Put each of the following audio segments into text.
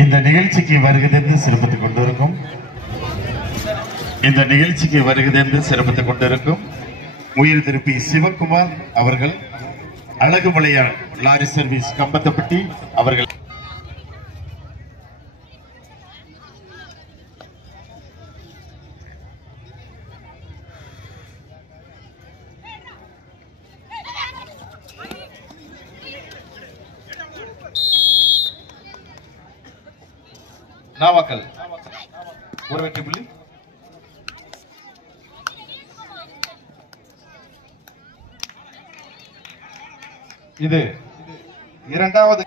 இந்த நிகழ்ச்சிக்கு வருகிறதென்று சிறப்பித்துக் கொண்டிருக்கும் உயிர் திருப்பி சிவகுமார் அவர்கள், அழகுமலையார் லாரி சர்வீஸ் கம்பத்தப்பட்டி அவர்கள், நாமக்கல் ஒரு வெற்றி புள்ளி. இது இரண்டாவது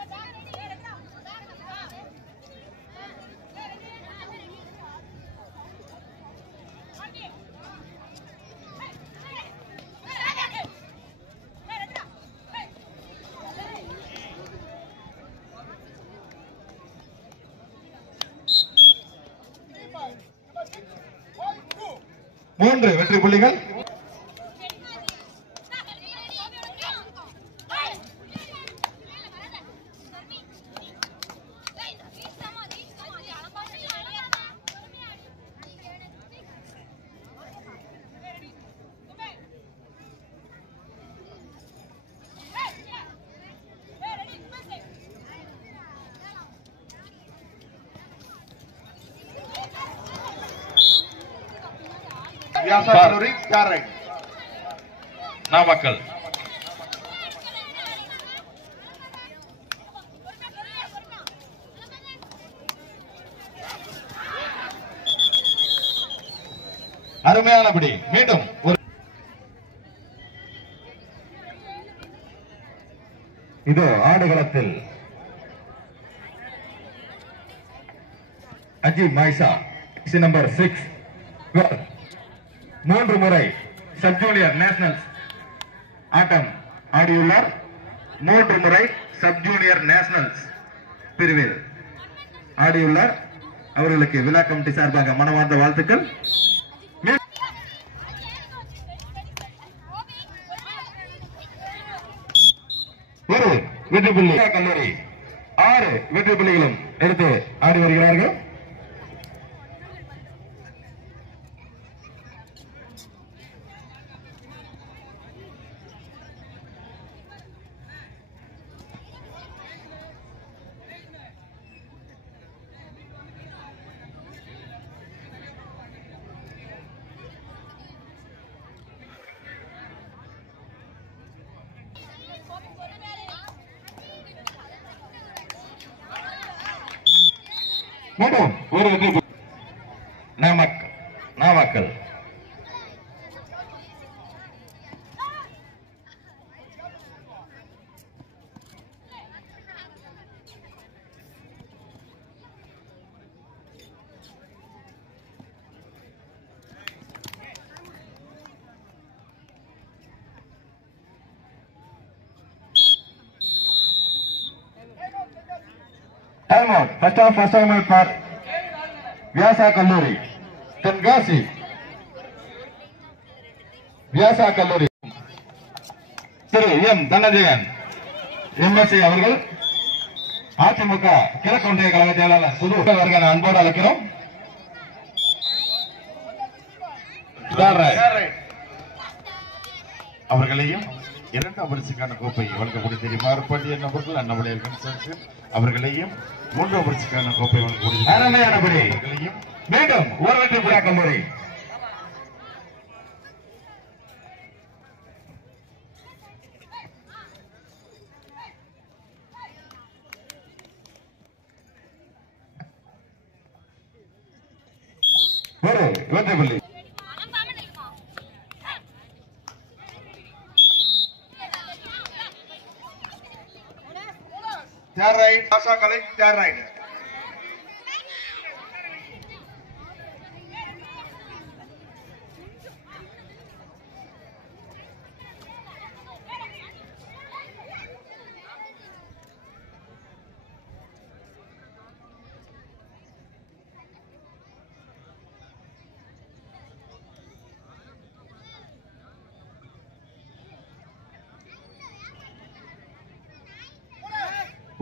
மூன்று வெற்றி புள்ளிகள். நாமக்கல் அருமையானபடி மீண்டும் ஒரு இது ஆடுகளத்தில் அஜி மைசா நம்பர் 6 மூன்று முறை சப் ஜூனியர் நேஷனல்ஸ் ஆட்டம் ஆடியுள்ளார். மூன்று முறை சப் ஜூனியர் நேஷனல்ஸ் பிரிவில் ஆடியுள்ளார். அவர்களுக்கு விழா கமிட்டி சார்பாக மனமார்ந்த வாழ்த்துக்கள். ஒரு வெற்றி புள்ளி கல்லூரி 6 வெற்றி புள்ளிகளும் எடுத்து ஆடி வருகிறார்கள். ஒரு வெற்றி Namakkal time out. First time out for Vyasa கல்லூரி தென்காசி. வியாசா கல்லூரி திரு எம் தனஜயன் எம்எஸ்சி அவர்கள், அதிமுக கிழக்கு ஒன்றிய கழக செயலாளர் புது அவர்கள் அன்போடு அழைக்கிறோம். அவர்களையும் இரண்டாம் பரிசுக்கான கோப்பை வழங்கக்கூடிய தெரியுமாறு பாண்டியன் அவர்கள், அண்ணாமலையார் கன்சல்டன் அவர்களையும் மூன்றாம் பரிசுக்கான கோப்பை வழங்கக்கூடிய அவர்களையும் மீண்டும் ஒரு வெற்றி புள்ளி கல்லூரி. ஒரு வெற்றி புள்ளி. Third right, Asa College, third right.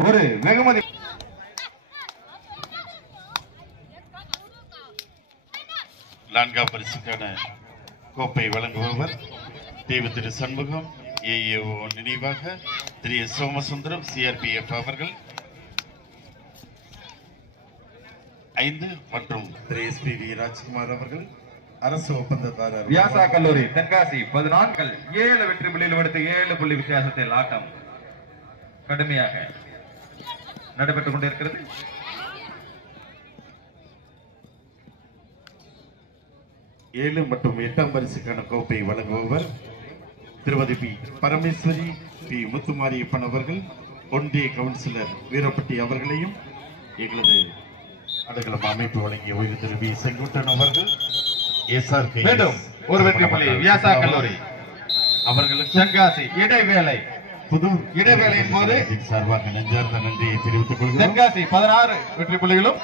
ஒரு வெகுமதி 4ஆம் பரிசுக்கான கோப்பை வழங்குபவர் தேவ திரு சண்முகம் ஏஏஓ நினைவாக திரு சோமசுந்தரம் சிஆர்பிஎஃப் அவர்கள் 5 மற்றும் திரு SPV ராஜ்குமார் அவர்கள் அரசு ஒப்பந்ததாரர் வியாசா கல்லூரி தென்காசி 14 7 வெற்றி புள்ளியில் எடுத்து 7 புள்ளி வித்தியாசத்தில் ஆட்டம் கடுமையாக நடைபெற்றுக் கொண்டிருக்கிறது. ஏழு மற்றும் 8ஆம் பரிசுக்கான கோப்பை வழங்குபவர் திருமதி பி பரமேஸ்வரி பி முத்துமாரியப்பன் அவர்கள் ஒன்றிய கவுன்சிலர் வீரப்பட்டி அவர்களையும் எங்களது அடகலம் அமைப்பு வழங்கிய ஓய்வு திரு வி செங்குட்டன் அவர்கள் மீண்டும் ஒரு வெற்றி புள்ளி வியாசா கல்லூரி அவர்களுக்கு தென்காசி இடைவேளை புது இடைவேளையின் போது சார்பாக நெஞ்சார்ந்த நன்றியை தெரிவித்துக் கொள்கிறோம். தென்காசி 16 வெற்றி புள்ளிகளும்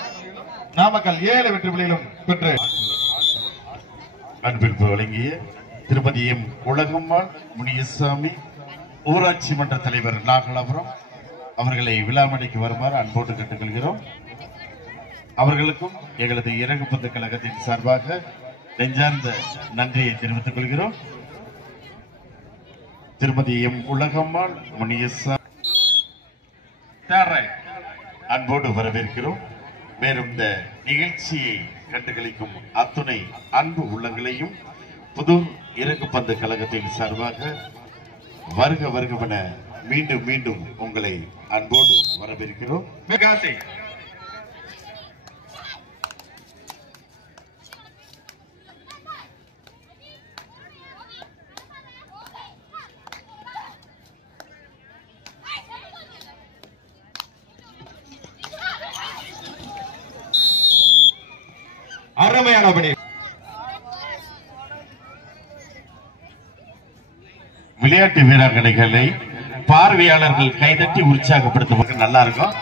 நாமக்கல் 7 வெற்றி புள்ளிகளும் பெற்று அன்பிற்கு வழங்கிய திருமதி எம் உலகம்மாள் முனியசாமி ஊராட்சி மன்ற தலைவர் நாகலாபுரம் அவர்களை விழாமணிக்கு வருமாறு அன்போடு கேட்டுக்கொள்கிறோம். அவர்களுக்கும் எங்களது இறங்குப்பந்து கழகத்தின் சார்பாக நெஞ்சார்ந்த நன்றியை தெரிவித்துக் கொள்கிறோம். திருமதி எம் உலகம்மாள் முனியசாமி அன்போடு வரவேற்கிறோம். மேலும் இந்த நிகழ்ச்சியை கண்டுகளிக்கும் அத்துணை அன்பு உள்ளங்களையும் புதூர் இறங்குப்பந்து கழகத்தின் சார்பாக வருக வருகவென மீண்டும் மீண்டும் உங்களை அன்போடு வரவேற்கிறோம். அருமையானபடி விளையாட்டு வீராங்கனைகளை பார்வையாளர்கள் கைதட்டி உற்சாகப்படுத்துவது நல்லா இருக்கும்.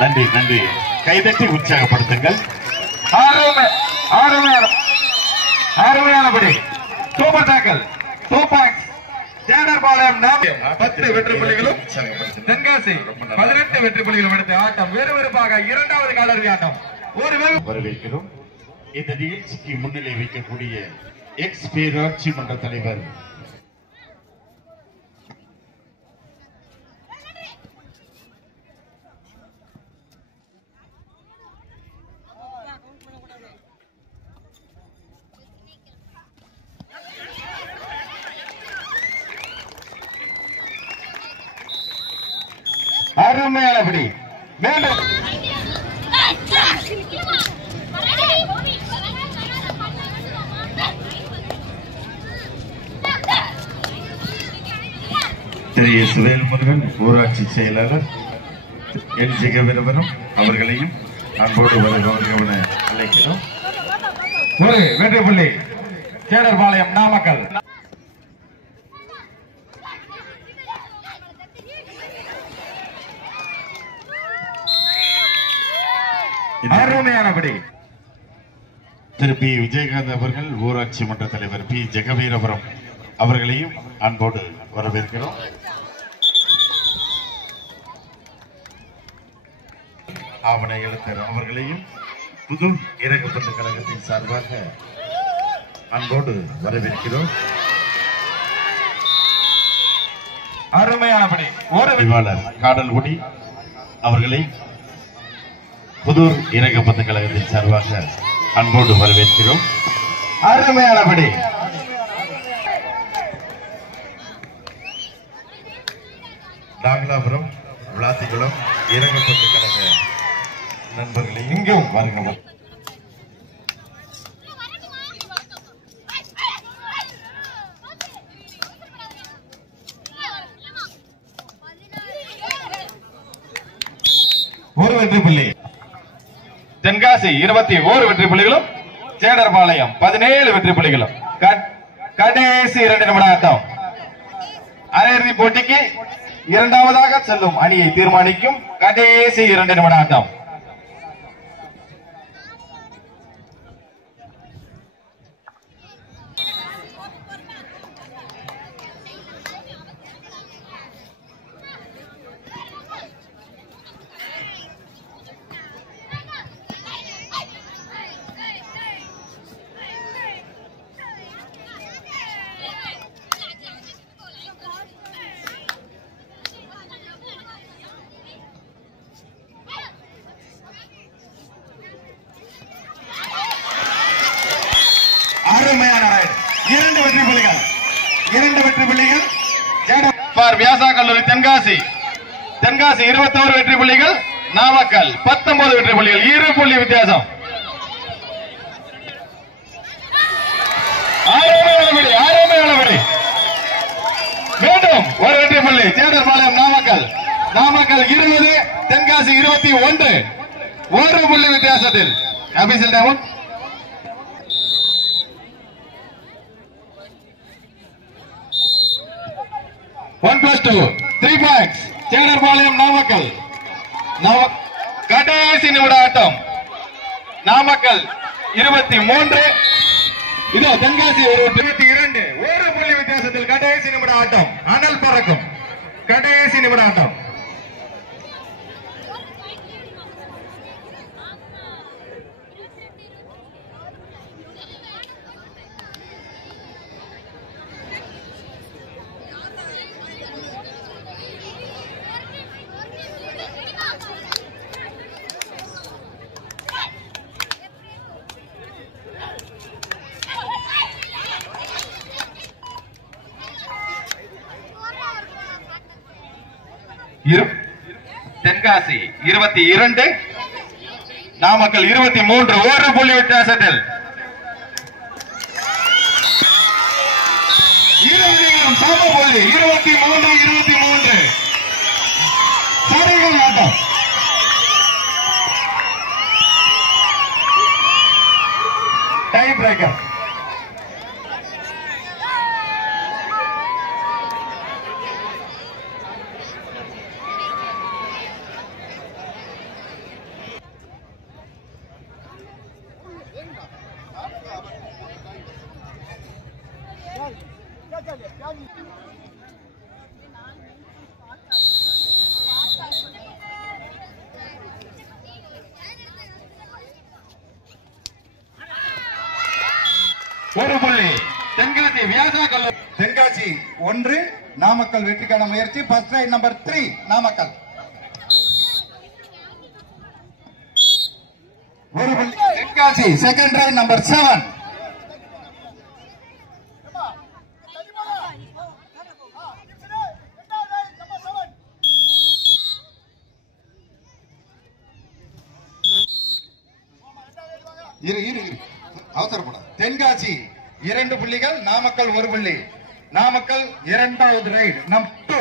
நன்றி நன்றி, கைதட்டி உற்சாகப்படுத்துங்கள். அருமையானபடி சூப்பர் டாக்கல் 2 பாயிண்ட்ஸ் சேடர்பாளையம் 10 வெற்றி புள்ளிகளும் தென்காசி 18 வெற்றி புள்ளிகளும் எடுத்து ஆட்டம் விறுவிறுப்பாக 2வது காலர் ஆட்டம் வரவேற்கிறோம். இந்த நிகழ்ச்சிக்கு முன்னிலை வைக்கக்கூடிய எக்ஸ் பேராட்சி மன்ற தலைவர் அருமையானபடி மீண்டும் திரு சுரேல் முருகன் ஊராட்சி செயலாளர் என் ஜெகவீரவரம் அவர்களையும் அன்போடு வருகிறவன அழைக்கிறோம். ஒரு வெற்றி புள்ளி சேடர்பாளையம் நாமக்கல். அருமையானபடி திரு பி விஜயகாந்த் அவர்கள் ஊராட்சி மன்ற தலைவர் பி ஜெகவீரபுரம் அவர்களையும் அன்போடு வரவேற்கிறோம். ஆவண எழுத்தர் அவர்களையும் புது இறங்குப்பந்து கழகத்தின் சார்பாக அன்போடு வரவேற்கிறோம். அருமையானபடி ஒரு அறிவாளர் காடல்குடி அவர்களை புதூர் இறங்குப்பந்து கழகத்தின் சார்பாக அன்போடு வரவேற்கிறோம். அருமையானபடி நாகலாபுரம் விளாத்திக்குளம் இறங்குப்பந்து கழக நண்பர்களை இங்கும் வருகிறோம். ஒரு வெற்றி புள்ளி தென்காசி 21 வெற்றி புள்ளிகளும் சேடர்பாளையம் 17 வெற்றி புள்ளிகளும் கடைசி 2 நிமிட ஆட்டம். அரையிறுதி போட்டிக்கு 2வதாக செல்லும் அணியை தீர்மானிக்கும் கடைசி 2 நிமிட ஆட்டம். வெற்றி புள்ளிகள். வியாசா கல்லூரி தென்காசி 21 வெற்றி புள்ளிகள், நாமக்கல் 19 வெற்றி புள்ளிகள், 2 புள்ளி வித்தியாசம். ஆரோமையானபடி மீண்டும் ஒரு வெற்றி புள்ளி சேடர்பாளையம் நாமக்கல் 20 தென்காசி 21, 1 புள்ளி வித்தியாசத்தில். Official down. +2 3 points Sedarpalayam Namakkal. கடைசி நிமிட ஆட்டம். நாமக்கல் 23, இதோ தென்காசி 22, 1 புள்ளி வித்தியாசத்தில் கடைசி நிமிட ஆட்டம். அனல் பறக்கும் கடைசி நிமிட ஆட்டம். தென்காசி 22, நாமக்கல் 23, 1 புள்ளி வித்தியாசத்தில். சம புள்ளி 23 சரிகள் ஆட்டம். Tie breaker. ஒரு புள்ளி தென்காசி வியாசா கல்லூரி. தென்காசி 1, நாமக்கல் வெற்றிக்கான முயற்சி. First right number 3 Namakkal. ஒரு புள்ளி தென்காசி. Second right number 7. அவசரப்பட. தென்காசி 2 புள்ளிகள், நாமக்கல் 1 புள்ளி. நாமக்கல் இரண்டாவது ரைட் நம்பர் 2.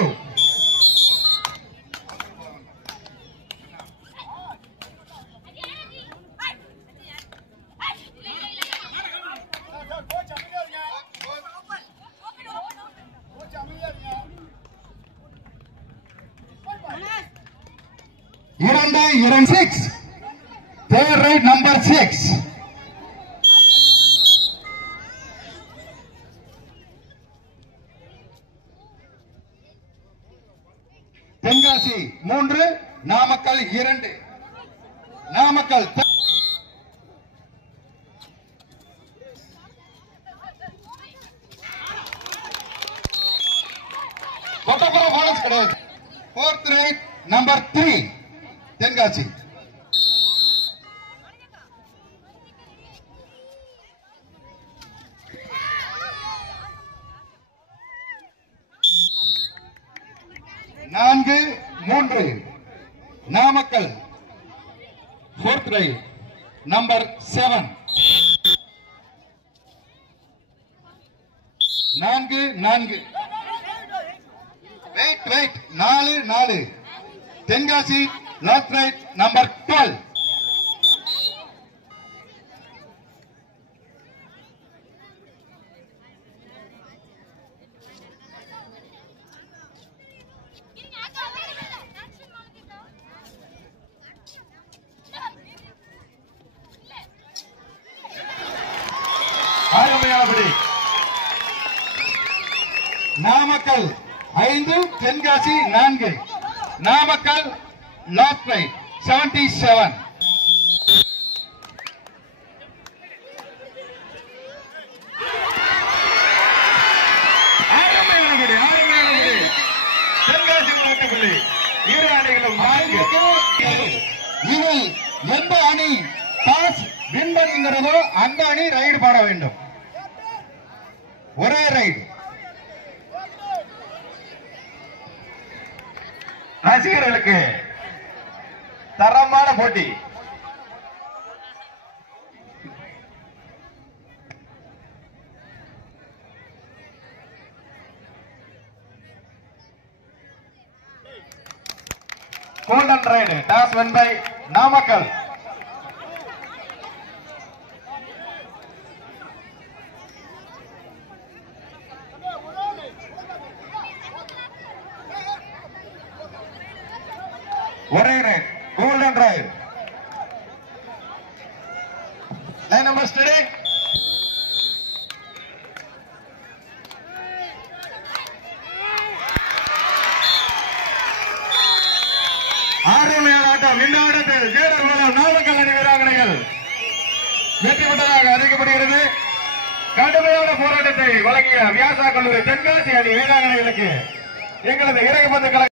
இரண்டு 6. Third raid number 6. Tenkasi 3, Namakkal 2. Namakkal bonus கிடையாது. Fourth raid number 3 Tenkasi. நான்கு 3 நாமக்கல். Fourth raid number 7. 4 வெயிட் 4 தென்காசி. Last raid number 12. ஆரோமையானபடி நாமக்கல் 5, தென்காசி 4. Namakkal last raid 77. ஆரோமையானபடி தென்காசி 1 புள்ளி. இரு அணிகளும் 4. இதில் எந்த அணி டாஸ் வின் பண்ணுகிறதோ அந்த அணி ரைடு பாட வேண்டும். ஒரே ரைடு. ரசிகர்களுக்கு தரமான போட்டி. Golden raid toss won by Namakkal. ஒரே raid golden raid. Line number ஸ்டடி. ஆர்வமையான ஆட்டம். இந்த ஆட்டத்தில் ஜேடர் மூலம் நாமக்கல் அணி வீராங்கனைகள் வெற்றி பெற்றதாக அறிவிக்கப்படுகிறது. கடுமையான போராட்டத்தை வழங்கிய வியாசா கல்லூரி தென்காசி அணி வீராங்கனைகளுக்கு எங்களது இறகுபந்து